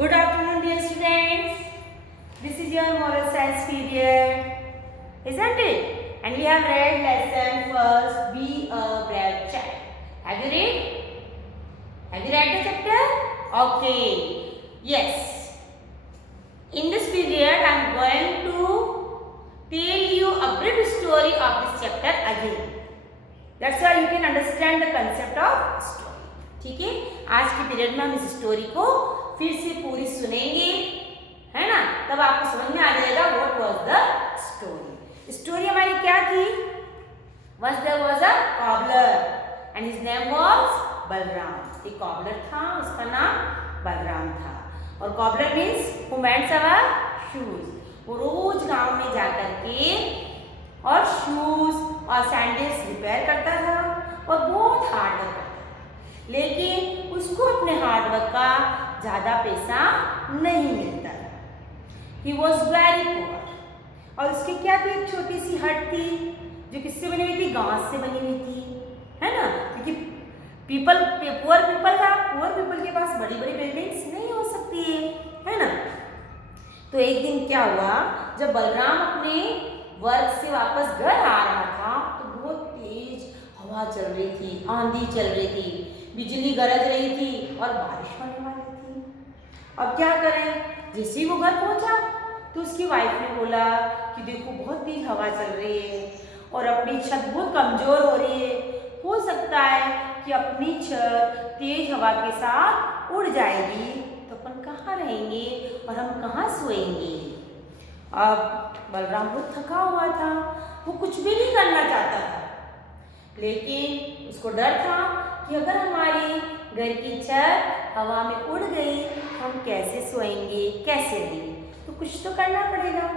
Good afternoon, dear students. This is your moral science period, isn't it? And we have read lesson first, Be a Brave Child. Have you read? Have you read the chapter? Okay. Yes. In this period, I am going to tell you a brief story of this chapter again. That's why you can understand the concept of story. ठीक है, आज के period में हम इस story को फिर से पूरी सुनेंगे, है ना? तब आपको समझ में आ जाएगा what was the story. Story हमारी क्या थी? Once there was a cobbler and his name was Balram. एक कॉबलर था, उसका नाम बलराम था। और cobbler means who mends our shoes। वो रोज गांव में जाकर के और शूज और सैंडल्स रिपेयर करता था और बहुत हार्ड वर्क करता था, लेकिन उसको अपने हार्ड वर्क का ज़्यादा पैसा नहीं मिलता था। He was very poor। और उसकी क्या थी? एक छोटी सी हट थी जो किससे बनी हुई थी? घास से बनी हुई थी, है ना? क्योंकि पुअर पीपल था, पुअर पीपल के पास बड़ी बड़ी बिल्डिंग्स नहीं हो सकती है ना? तो एक दिन क्या हुआ, जब बलराम अपने वर्क से वापस घर आ रहा था तो बहुत तेज हवा चल रही थी, आंधी चल रही थी, बिजली गरज रही थी और बारिश होने वाली थी। अब क्या करें? जैसे ही वो घर पहुंचा तो उसकी वाइफ ने बोला कि देखो बहुत तेज हवा चल रही है और अपनी छत बहुत कमजोर हो रही है, हो सकता है कि अपनी छत तेज हवा के साथ उड़ जाएगी तो अपन कहाँ रहेंगे और हम कहाँ सोएंगे। अब बलराम बहुत थका हुआ था, वो कुछ भी नहीं करना चाहता था, लेकिन उसको डर था कि अगर हमारी घर की छत हवा में उड़ गई हम कैसे सोएंगे, कैसे रहेंगे, तो कुछ तो करना पड़ेगा।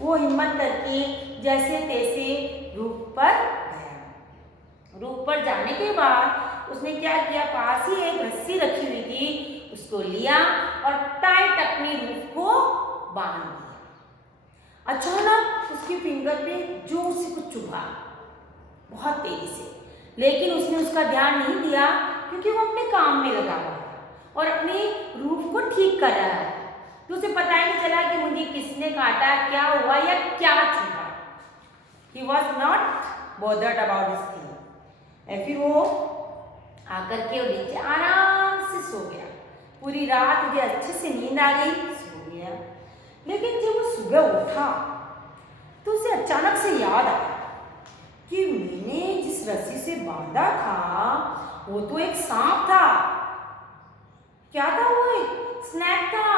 वो हिम्मत करके जैसे तैसे रूफ पर गया। रूफ पर जाने के बाद उसने क्या किया, पास ही एक रस्सी रखी हुई थी, उसको लिया और टाइट अपनी रूफ को बांध दिया। अचानक उसकी फिंगर पे जोर से कुछ चुभा, बहुत तेजी से, लेकिन उसने उसका ध्यान नहीं दिया क्योंकि वो अपने काम में लगा हुआ था और अपनी रूफ को ठीक कर रहा था। तो उसे पता ही नहीं चला कि मुझे किसने काटा, क्या हुआ या क्या छुआ। He was not bothered about this thing। फिर वो आकर के नीचे आराम से सो गया। पूरी रात मुझे अच्छे से नींद आ गई, सो गया। लेकिन जब वो सुबह उठा तो उसे अचानक से याद आया कि मैंने जिस रस्सी से बांधा था वो तो एक सांप था। क्या था वो? एक स्नैक था।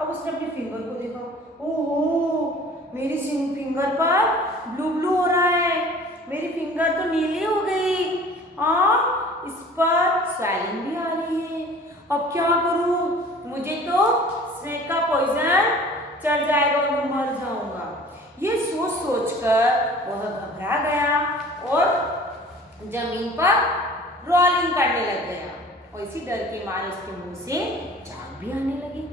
अब उसने अपने फिंगर को देखा, ओहो मेरी फिंगर पर ब्लू ब्लू हो रहा है, मेरी फिंगर तो नीली हो गई, इस पर स्वेलिंग भी आ रही है। अब क्या करूं? मुझे तो स्नेक का पॉइजन चढ़ जाएगा और मैं मर जाऊंगा। ये सोच सोचकर वह घबरा गया और जमीन पर रोलिंग करने लग गया और इसी डर के मारे उसके मुंह से झाग भी आने लगी।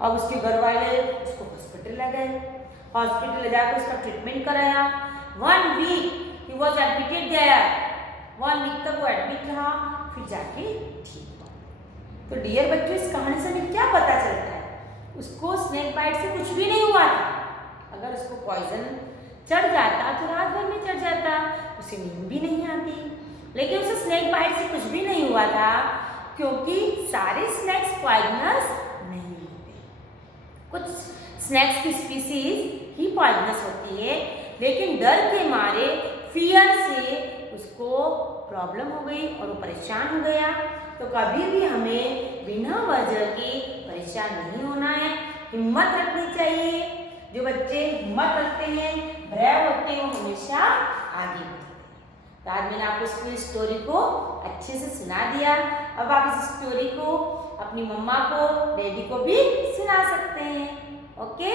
अब उसके घर वाले उसको हॉस्पिटल ले गए। हॉस्पिटल ले जाकर उसका ट्रीटमेंट कराया। 1 वीक ही वॉज एडमिटेड देयर। 1 वीक तक वो एडमिट रहा, फिर जाके ठीक हुआ। तो डियर बच्चों, इस कहानी से हमें क्या पता चलता है? उसको स्नेक बाइट से कुछ भी नहीं हुआ था। अगर उसको पॉइजन चढ़ जाता तो रात भर में चढ़ जाता, उसे नींद भी नहीं आती, लेकिन उसे स्नेक बाइट से कुछ भी नहीं हुआ था क्योंकि सारे स्नेक्स पॉइजनस नहीं होते। कुछ स्नेक्स की स्पीसीज ही पॉइजनस होती है, लेकिन डर के मारे, फियर से उसको प्रॉब्लम हो गई और वो परेशान हो गया। तो कभी भी हमें बिना वजह के परेशान नहीं होना है, हिम्मत रखनी चाहिए। जो बच्चे हिम्मत रखते हैं, ब्रेव होते हैं, वो हमेशा आगे बढ़ते हैं। तो आज मैंने आपको इस पूरी स्टोरी को अच्छे से सुना दिया। अब आप इस स्टोरी को अपनी मम्मा को, डैडी को भी सुना सकते हैं। ओके।